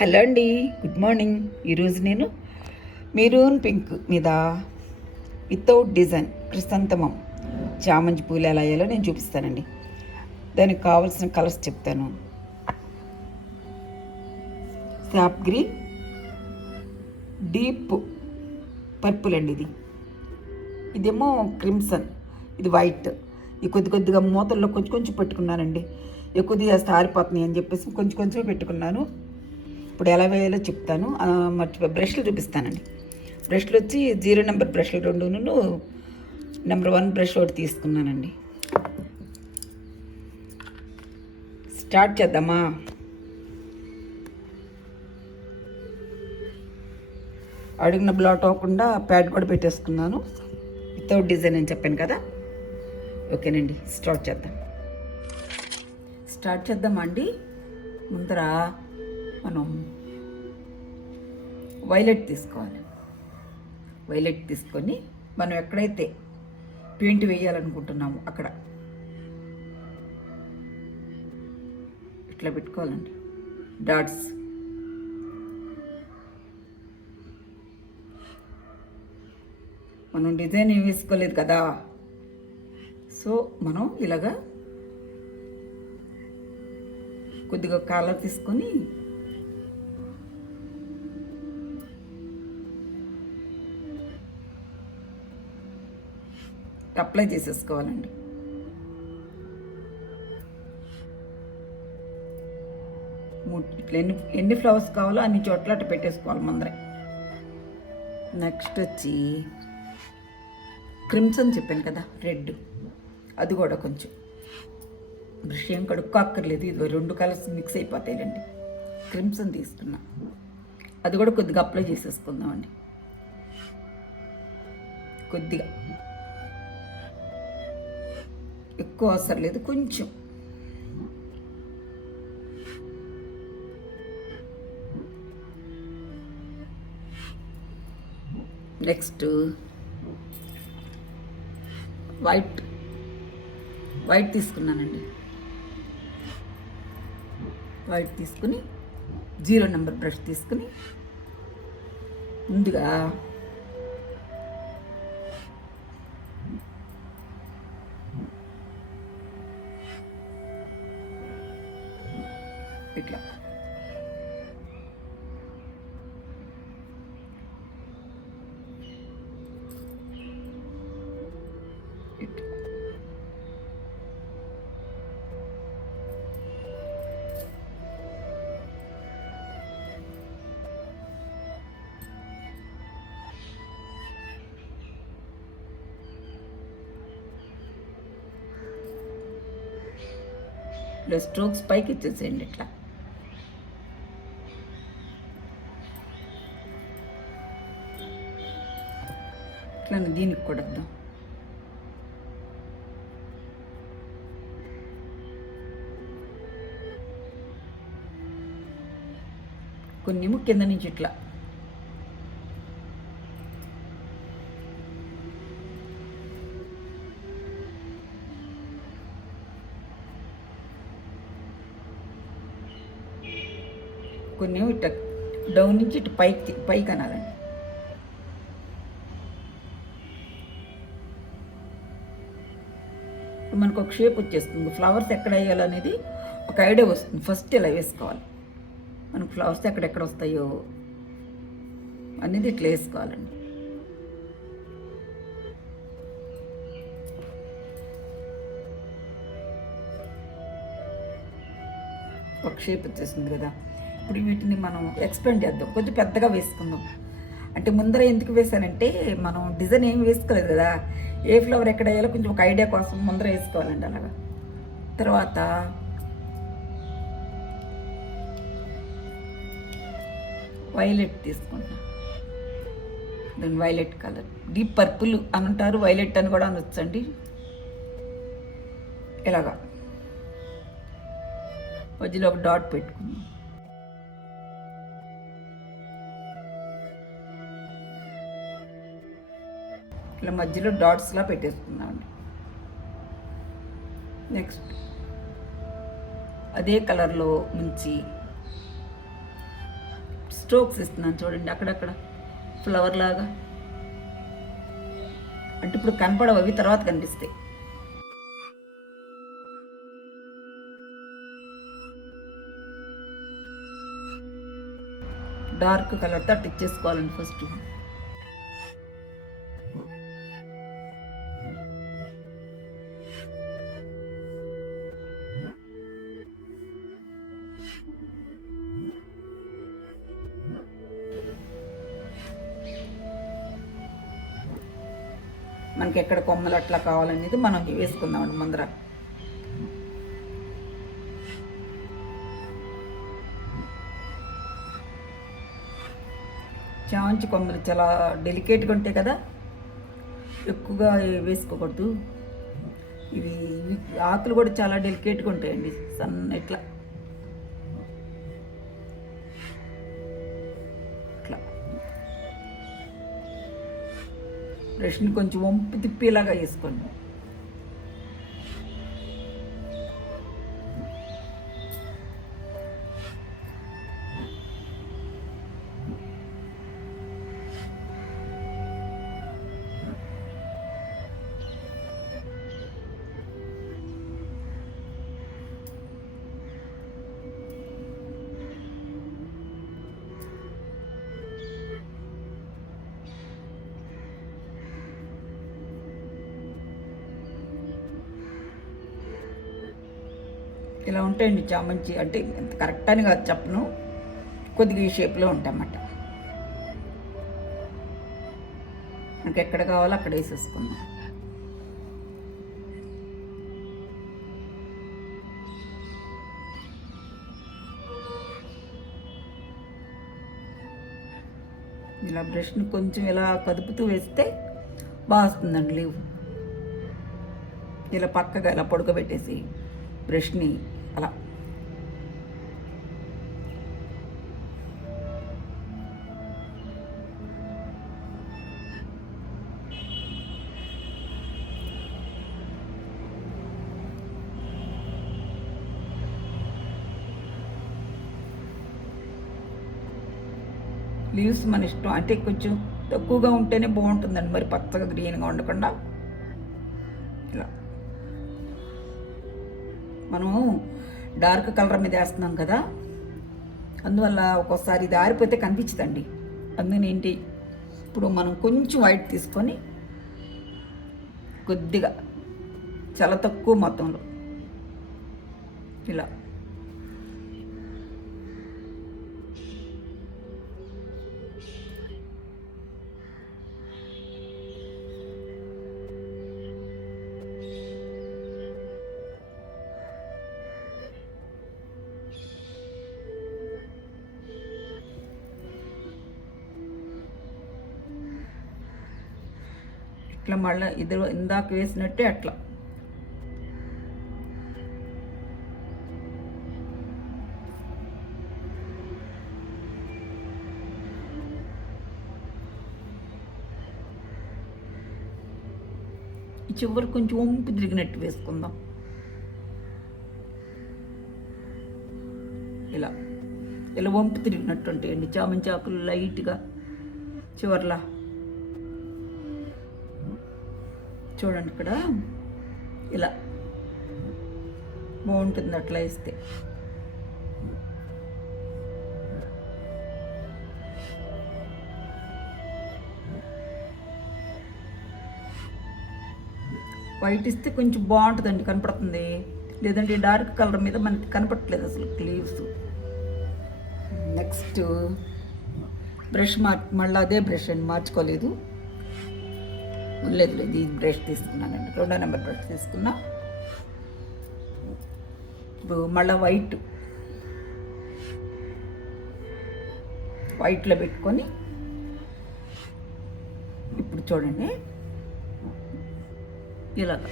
Hello అండి, good morning. ఈరోజు నేను మెరూన్ పింక్ మీద వితౌట్ డిజైన్ క్రిసంతమం చామంతి పూలు ఎలా అయ్యాలో నేను చూపిస్తానండి. దానికి కావాల్సిన కలర్స్ చెప్తాను. సాప్ గ్రీన్, డీప్ పర్పుల్ అండి. ఇదేమో క్రిమ్సన్, ఇది వైట్. ఇది కొద్దిగా మూతల్లో కొంచెం పెట్టుకున్నానండి. ఎక్కువ తీస్తే ఆరిపోతున్నాయి అని చెప్పేసి కొంచెం పెట్టుకున్నాను. ఇప్పుడు ఎలా వేయాలో చెప్తాను. మర్చిపోయి బ్రష్లు చూపిస్తానండి. బ్రష్లు వచ్చి 0 నెంబర్ బ్రష్లు 2, నెంబర్ 1 బ్రష్ ఒకటి తీసుకున్నానండి. స్టార్ట్ చేద్దామా? అడుగున బ్లాట్ అవ్వకుండా ప్యాడ్ కూడా పెట్టేసుకున్నాను. వితౌట్ డిజైన్ అని చెప్పాను కదా. ఓకేనండి, స్టార్ట్ చేద్దామా అండి. ముందర మనం వైలెట్ తీసుకోవాలి. వైలెట్ తీసుకొని మనం ఎక్కడైతే పెయింట్ వేయాలనుకుంటున్నామో అక్కడ ఇట్లా పెట్టుకోవాలండి డాట్స్. మనం డిజైన్ ఏం వేసుకోలేదు కదా, సో మనం ఇలాగా కొద్దిగా కలర్ తీసుకొని అప్లై చేసేసుకోవాలండి. ఇట్లా ఎన్ని ఫ్లవర్స్ కావాలో అన్ని చోట్ల అట్లా పెట్టేసుకోవాలి ముందరే. నెక్స్ట్ వచ్చి క్రిమ్సన్ చెప్పాను కదా, రెడ్. అది కూడా కొంచెం బ్రష్ ఏం కడుక్కోక్కర్లేదు, ఇది 2 కలర్స్ మిక్స్ అయిపోతాయండి. క్రిమ్సన్ తీసుకున్నా, అది కూడా కొద్దిగా అప్లై చేసేసుకుందామండి. కొద్దిగా, ఎక్కువ అవసరం లేదు, కొంచెం. నెక్స్ట్ వైట్ తీసుకున్నానండి. వైట్ తీసుకుని 0 నెంబర్ బ్రష్ తీసుకుని ముందుగా ఇట్లా స్ట్రోక్స్ పైకి ఇచ్చేసేయండి. ఇట్లా ఇట్లా దీనికి కూడా వద్దాం. కొన్నేమో కింద నుంచి ఇట్లా కొన్నేమో ఇట్లా డౌన్ నుంచి ఇటు పైకి అనాలండి. మనకు ఒక షేప్ వచ్చేస్తుంది. ఫ్లవర్స్ ఎక్కడ వేయాలనేది ఒక ఐడియా వస్తుంది. ఫస్ట్ ఇలా వేసుకోవాలి. మనకు ఫ్లవర్స్ ఎక్కడెక్కడ వస్తాయో అనేది ఇట్లా వేసుకోవాలండి. ఒక షేప్ వచ్చేసింది కదా. ఇప్పుడు వీటిని మనం ఎక్స్పెండ్ చేద్దాం. కొంచెం పెద్దగా వేసుకుందాం. అంటే ముందర ఎందుకు వేసానంటే మనం డిజైన్ ఏమి వేసుకోలేదు కదా, ఏ ఫ్లవర్ ఎక్కడ వేయాలో కొంచెం ఒక ఐడియా కోసం ముందర వేసుకోవాలండి. అలాగా తర్వాత వైలెట్ తీసుకుంటా. దాని వైలెట్ కలర్ డీప్ పర్పుల్ అని అంటారు, వైలెట్ అని కూడా అనొచ్చండి. ఇలాగా మధ్యలో ఒక డాట్ పెట్టుకుందాం. ఇట్లా మధ్యలో డాట్స్లా పెట్టేసుకుందామండి. నెక్స్ట్ అదే కలర్లో నుంచి స్ట్రోక్స్ ఇస్తున్నాను చూడండి, అక్కడక్కడ ఫ్లవర్ లాగా. అంటే ఇప్పుడు కనపడవు, అవి తర్వాత కనిపిస్తాయి. డార్క్ కలర్తో అట్టిచ్చేసుకోవాలండి ఫస్ట్. మనకి ఎక్కడ కొమ్మలు అట్లా కావాలనేది మనం వేసుకుందామండి ముందర. చామంతి కొమ్మలు చాలా డెలికేట్గా ఉంటాయి కదా, ఎక్కువగా వేసుకోకూడదు. ఇవి ఆకులు కూడా చాలా డెలికేట్గా ఉంటాయండి, ఇట్లా ఇట్లా బ్రష్ని కొంచెం వంపు తిప్పేలాగా వేసుకోండి. ఇలా ఉంటాయండి చామంతి. అంటే ఎంత కరెక్ట్ అని కాదు చెప్పను, కొద్దిగా ఈ షేప్లో ఉంటాయన్నమాట. మనకి ఎక్కడ కావాలో అక్కడ వేసేసుకుందాం. ఇలా బ్రష్ని కొంచెం ఇలా కదుపుతూ వేస్తే బాగా వస్తుందండి లీవ్. ఇలా పక్కగా ఇలా పడుకోబెట్టేసి బ్రష్ని అలా లీవ్స్ మన ఇష్టం. అంటే కొంచెం తక్కువగా ఉంటేనే బాగుంటుందండి, మరి పచ్చగా గ్రీన్గా ఉండకుండా. ఇలా మనము డార్క్ కలర్ మీద వేస్తున్నాం కదా, అందువల్ల ఒక్కోసారి ఇది ఆరిపోతే కనిపించదండి. అందుకని ఏంటి, ఇప్పుడు మనం కొంచెం వైట్ తీసుకొని కొద్దిగా చాలా తక్కువ మొత్తంలో ఇలా ఇట్లా మళ్ళీ ఇద్దరు ఇందాక వేసినట్టే అట్లా ఈ చివరి కొంచెం వంపు తిరిగినట్టు వేసుకుందాం. ఇలా ఇలా వంపు తిరిగినట్టు ఉంటాయండి చామంతి ఆకులు లైట్గా చివర్లా. చూడండి ఇక్కడ ఇలా బాగుంటుంది అట్లా వేస్తే. వైట్ ఇస్తే కొంచెం బాగుంటుందండి, కనపడుతుంది. లేదంటే డార్క్ కలర్ మీద మనకి కనపడట్లేదు అసలు లీవ్స్. నెక్స్ట్ బ్రష్ మళ్ళీ అదే బ్రష్ అండి, మార్చుకోలేదు. లేదు ఇది బ్రష్ తీసుకున్నానండి, 2వ నెంబర్ బ్రష్ తీసుకున్నా. ఇప్పుడు మళ్ళీ వైట్లో పెట్టుకొని ఇప్పుడు చూడండి ఇలాగ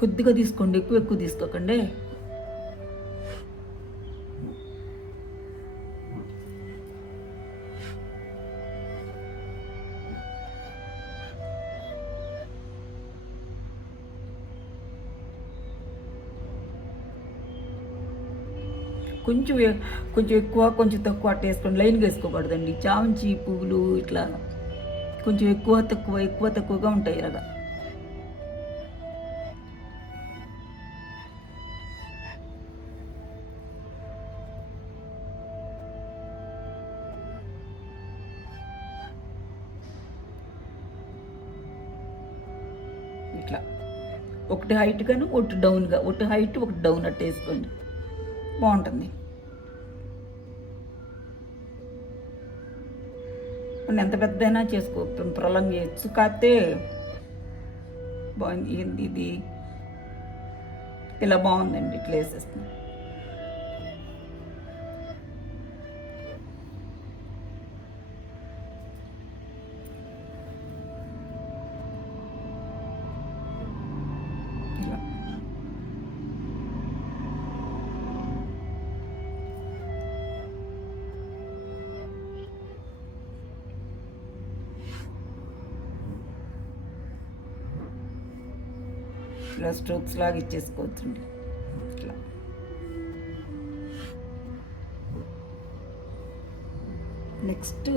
కొద్దిగా తీసుకోండి, ఎక్కువ తీసుకోకండి. కొంచెం కొంచెం ఎక్కువ కొంచెం తక్కువ అట్ట వేసుకోండి, లైన్గా వేసుకోకూడదండి. చామంతి పువ్వులు ఇట్లా కొంచెం ఎక్కువ తక్కువగా ఉంటాయి ఇలాగా. ఇట్లా ఒకటి హైట్ కానీ ఒకటి డౌన్గా, ఒకటి హైట్ ఒకటి డౌన్ అట్ట వేసుకోండి, బాగుంటుంది. మనం ఎంత పెద్దైనా చేసుకోవచ్చు, ప్రొలాంగ్ చేయొచ్చు. కాకపోతే బాగుంది. ఏంది ఇది ఇలా బాగుందండి, ఇట్లా వేసేస్తుంది. ఇలా స్ట్రోక్స్ లాగా ఇచ్చేసుకోవచ్చండి. ఇట్లా నెక్స్ట్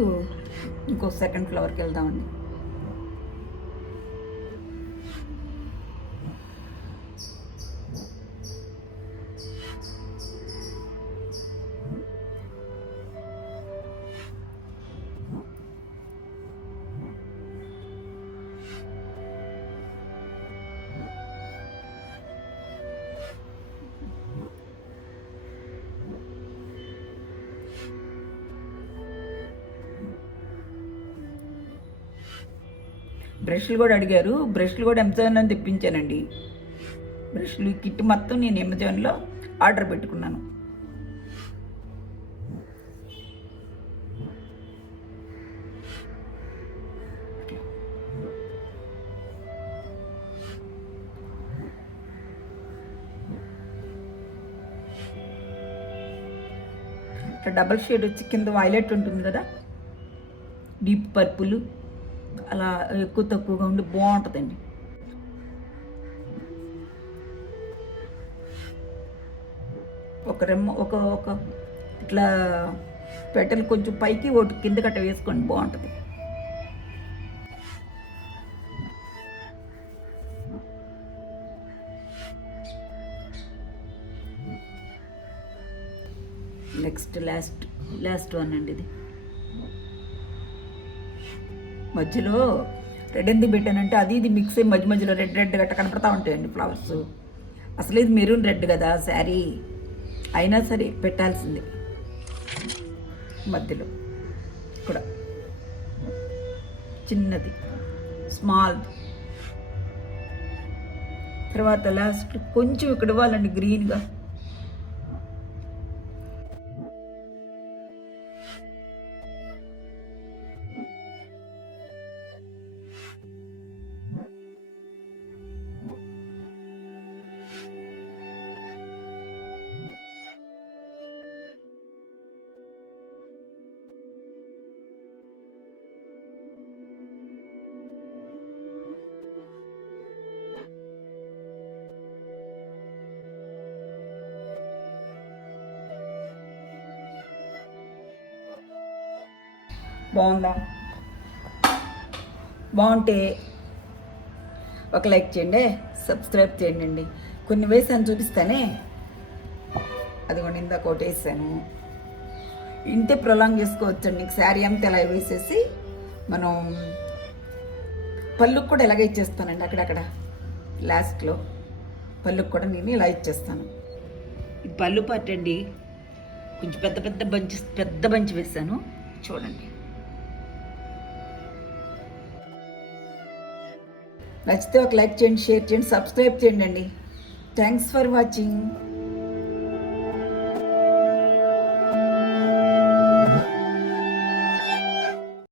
ఇంకో సెకండ్ ఫ్లవర్కి వెళ్దామండి. బ్రష్లు కూడా అడిగారు, బ్రష్లు కూడా అమెజాన్లో తెప్పించానండి. బ్రష్లు కిట్ మొత్తం నేను అమెజాన్లో ఆర్డర్ పెట్టుకున్నాను. ఇట్లా డబల్ షేడ్ వచ్చి కింద వైలెట్ ఉంటుంది కదా, డీప్ పర్పుల్, అలా ఎక్కువ తక్కువగా ఉండి బాగుంటుందండి. ఒక రెమ్మ ఒక ఒక ఇట్లా పెటల్ కొంచెం పైకి ఒకటి కింద కట్ట వేసుకోండి, బాగుంటుంది. నెక్స్ట్ లాస్ట్ వన్ అండి. ఇది మధ్యలో రెడ్ ఎందుకు పెట్టానంటే అది ఇది మిక్స్ అయ్యి మధ్యలో రెడ్ గట్ట కనపడతా ఉంటాయండి ఫ్లవర్స్. అసలు ఇది మెరూన్ రెడ్ కదా శారీ, అయినా సరే పెట్టాల్సిందే. మధ్యలో కూడా చిన్నది స్మాల్, తర్వాత లాస్ట్ కొంచెం ఇక్కడ ఇవ్వాలండి గ్రీన్గా. బాగుందా? బాగుంటే ఒక లైక్ చేయండి, సబ్స్క్రైబ్ చేయండి. కొన్ని వేసాను చూపిస్తానే, అదిగోండి ఇందాక ఒకటి వేసాను. ఇంతే ప్రొలాంగ్ చేసుకోవచ్చండి. శారీ అంతా ఇలా వేసేసి మనం పళ్ళుకు కూడా ఇలాగే ఇచ్చేస్తానండి. అక్కడక్కడ లాస్ట్లో పళ్ళుకు కూడా నేను ఇలా ఇచ్చేస్తాను. ఇది పళ్ళు పార్ట్ అండి. కొంచెం పెద్ద బంచ్ వేసాను, చూడండి. నచ్చితే ఒక లైక్ చేయండి, షేర్ చేయండి, సబ్స్క్రైబ్ చేయండి. Thanks for watching.